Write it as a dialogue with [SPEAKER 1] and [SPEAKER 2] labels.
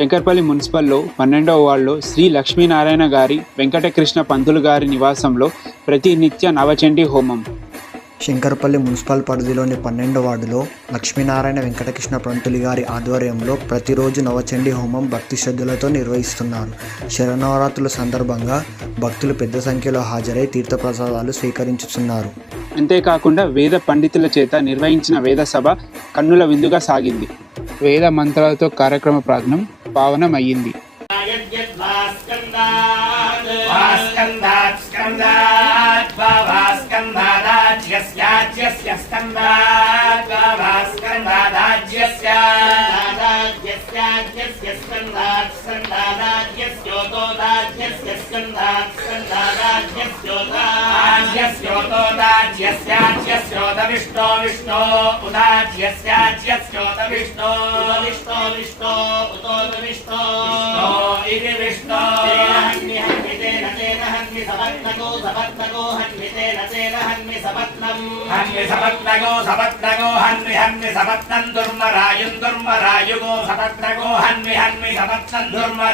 [SPEAKER 1] శంకర్పల్లి మున్సిపల్లో పన్నెండవ వార్డులో శ్రీ లక్ష్మీనారాయణ గారి వెంకటకృష్ణ పంతులు గారి నివాసంలో ప్రతినిత్య నవచండీ హోమం.
[SPEAKER 2] శంకర్పల్లి మున్సిపల్ పరిధిలోని పన్నెండో వార్డులో లక్ష్మీనారాయణ వెంకటకృష్ణ పంతులు గారి ఆధ్వర్యంలో ప్రతిరోజు నవచండీ హోమం భక్తి శ్రద్ధలతో నిర్వహిస్తున్నారు. శరన్నవరాత్రుల సందర్భంగా భక్తులు పెద్ద సంఖ్యలో హాజరై తీర్థప్రసాదాలు స్వీకరించుతున్నారు.
[SPEAKER 1] అంతేకాకుండా వేద పండితుల చేత నిర్వహించిన వేద సభ కన్నుల విందుగా సాగింది. వేద మంత్రాలతో కార్యక్రమ ప్రారంభం పావనమయ్యింది
[SPEAKER 3] స్కందాత్ విష్ణో విష్ణో ఉదాజ్యస్యాజ్యస్యోత విష్ణో విష్ణో విష్ణో విష్ణో ఇది విష్ణో హన్మి హన్మి తేన తేన హన్మి సపత్నగో సపత్నగో హన్మి తేన తేన హన్మి సపత్నం హన్మి సపత్నగో సపత్నగో హన్మి హన్మి సపత్నం దుర్మరాయుం దుర్మరాయుగో సపత్నగో హన్మి హన్మి సపత్నం దుర్మరా